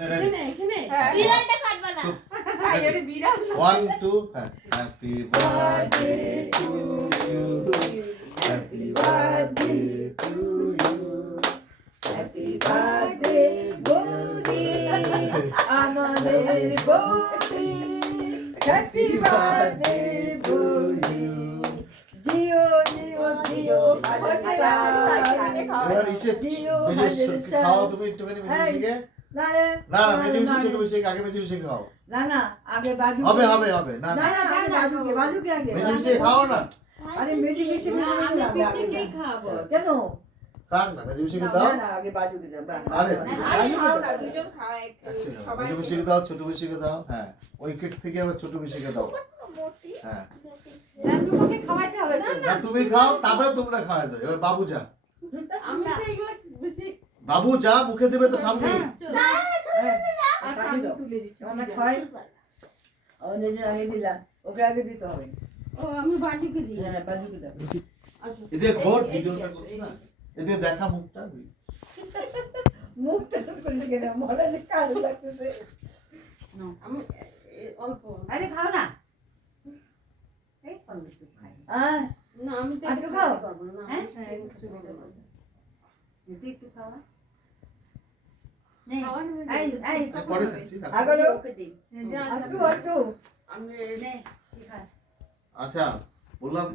বিড়ালটা কাটবা না। এটা বিড়াল। 1 2 happy birthday to you happy birthday to you happy birthday বৌদি, আমাদের বৌদি। হ্যাপি বার্থডে বৌদি, জিও জিও জিও এবার ইসে মেজে খাও তুমি একটুখানি মেজে না রে, না না মেজে ছোট বেশি আগে মেজে বেশি খাও না না আগে বাজু হবে হবে হবে না না না না আগে বাজুকে বাজুকে আগে মেজে বেশি খাও না আরে মেজি বেশি আমি পিসিকেই খাবো। কেন কার না মেজে বেশি দাও না আগে বাজুকে দাও আরে আরে খাও না, দুজন খাওয়া একটু সবাই। মেজে বেশি দাও ছোট বেশি দাও হ্যাঁ ওই কেক থেকে আবার ছোট বেশি দাও মোটি হ্যাঁ না তোমাকে খাওয়াতে হবে তো না তুমি খাও তারপরে তোমরা খাওয়া দাও এবার বাবু যা আমি তো এগুলো বেশি। বাবু যা মুখে দেবে তো ঠাম্মি আচ্ছা আমি তুলে দিচ্ছি আমরা খাই আমাদের যে আগে দিলাম ওকে আগে দিতে হবে ও আমি বাজুকে দিই। হ্যাঁ বাজুকে দাও আসো। এদের ঘর ভিডিওটা করছ না এদের দেখা মুখটা মুখটা করে গেলে মনে যে কালো লাগতেছে আমি অল্প। আরে খাও না এই অল্প একটু খাই হ্যাঁ না আমি তো একটু একটু খাও। খাওয়া পারবো না। হ্যাঁ? আমার সুবিধা হবে। একটু একটু খাওয়া খাওয়ার এই এই পরে দিচ্ছি আগলো ওকে দিই একটু একটু আমি নে কি খা আচ্ছা বললাম